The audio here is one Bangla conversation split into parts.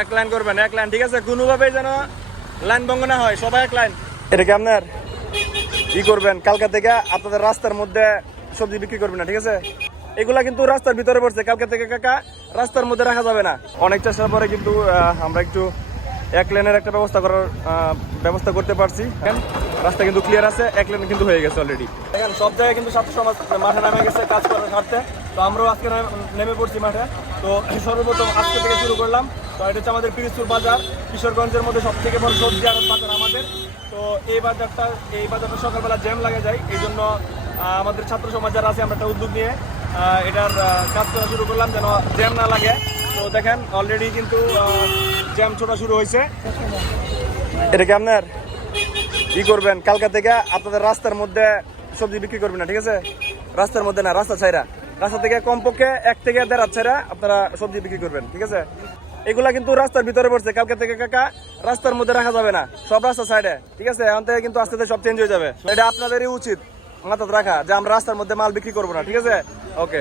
এক লাইন করবেন এক লাইন। ঠিক আছে কোনোভাবেই যেন লাইন ভঙ্গ না হয়। সবাই এক লাইন। এটা কি আপনার? কি করবেন কালকা থেকে আপনাদের রাস্তার মধ্যে সবজি বিক্রি করবেন না ঠিক আছে? এগুলা কিন্তু রাস্তার ভিতরে পড়ছে। কালকে থেকে কাকা রাস্তার মধ্যে রাখা যাবে না। অনেক চেষ্টার পরে কিন্তু আমরা একটু এক লেনের একটা ব্যবস্থা করার ব্যবস্থা করতে পারছি। রাস্তা কিন্তু ক্লিয়ার আছে এক লেন কিন্তু হয়ে গেছে অলরেডি দেখেন সব জায়গায় কিন্তু ছাত্র সমাজ মাঠে নামে গেছে কাজ করার স্বার্থে তো আমরাও আজকে নেমে পড়ছি মাঠে। তো সর্বপ্রথম আজকে থেকে শুরু করলাম। তো এটা হচ্ছে আমাদের পিরিজপুর বাজার, কিশোরগঞ্জের মধ্যে সব থেকে বড় সবজি আড়ত বাজার আমাদের। তো এই বাজারটা এই বাজারটা সকালবেলা জ্যাম লাগে যায়, এই জন্য আমাদের ছাত্র সমাজ যারা আছে, আমরা একটা উদ্যোগ নিয়ে এটার কাজ করা শুরু করলাম যেন জ্যাম না লাগে। তো দেখেন অলরেডি কিন্তু জ্যাম ছোটা শুরু হয়েছে। এটা কি আপনার? কি করবেন, কালকা থেকে আপনাদের রাস্তার মধ্যে সবজি বিক্রি করবেন না, ঠিক আছে? রাস্তার মধ্যে না, রাস্তা ছাইরা। রাস্তা থেকে কমপক্ষে এক থেকে দেড় হাত ছাইরা আপনারা সবজি বিক্রি করবেন, ঠিক আছে? এগুলা কিন্তু রাস্তার ভিতরে পড়ছে। কালকে থেকে কাকা রাস্তার মধ্যে রাখা যাবে না। সব রাস্তা সাইডে ঠিক আছে? এখন থেকে কিন্তু আস্তে আস্তে সব চেঞ্জ হয়ে যাবে। এটা আপনাদেরই উচিত মাথাতে রাখা যে আমরা রাস্তার মধ্যে মাল বিক্রি করব না, ঠিক আছে? ওকে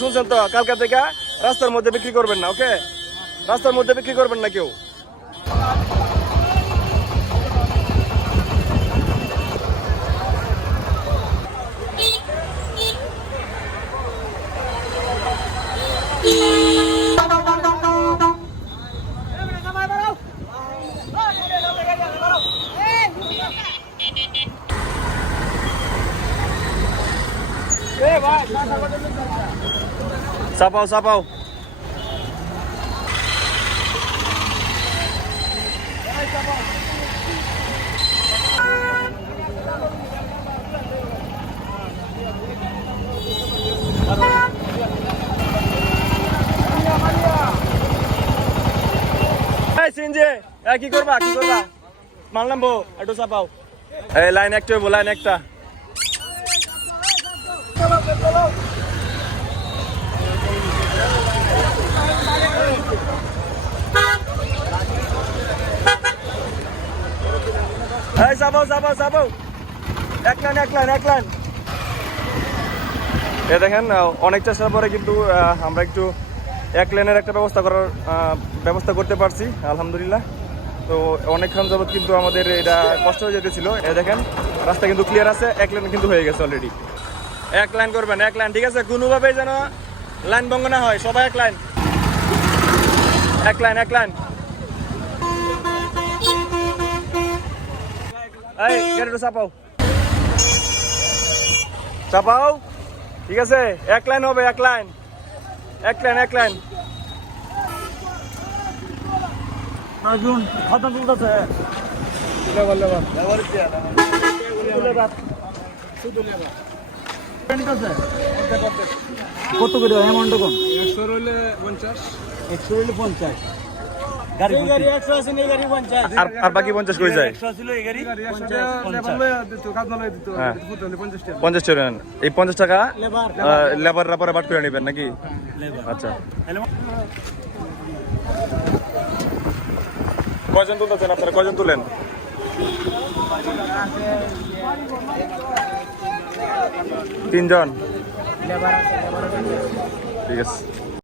শুনছেন তো? কালকা থেকে রাস্তার মধ্যে বিক্রি করবেন না ওকে রাস্তার মধ্যে বিক্রি করবেন না কেউ। চাপাও চাপাও এই সিনজে এই কি করবা কি করবা? মানলাম বো একটু চাপাও। এই লাইন একটা হইবো লাইন একটা। এই চাপাও চাপাও চাপাও এক লাইন এক লাইন এক লাইন। এ দেখেন অনেক চেষ্টার পরে কিন্তু আমরা একটু এক লেনের একটা ব্যবস্থা করার ব্যবস্থা করতে পারছি, আলহামদুলিল্লাহ। তো অনেকক্ষণ যাবত কিন্তু আমাদের এটা কষ্ট হয়ে যেতেছিল। এ দেখেন, রাস্তা কিন্তু ক্লিয়ার আছে, এক লেন কিন্তু হয়ে গেছে অলরেডি এক লাইন করবেন এক লাইন। ঠিক আছে কোনোভাবেই যেন লাইন ভঙ্গ না হয়। সবাই এক লাইন। এক লাইন এক লাইন। এই গাড়িটা চাপাও। চাপাও। ঠিক আছে এক লাইন হবে এক লাইন। এক লাইন এক লাইন। খাতা তুলতেছে। লেবার লেবার কত করে অ্যামাউন্ট কোন একশো রইলে পঞ্চাশ। একশো হইলে পঞ্চাশ। এই পঞ্চাশ। আর বাকি করে যায়? টাকা। পঞ্চাশ টাকা নেন। এই পঞ্চাশ টাকা লেবার। লেবাররা পরে বাট করে নেবেন নাকি? আচ্ছা। কয়জন তুলতেছেন আপনারা? কয়জন তুলেন? তিনজন? ঠিক আছে।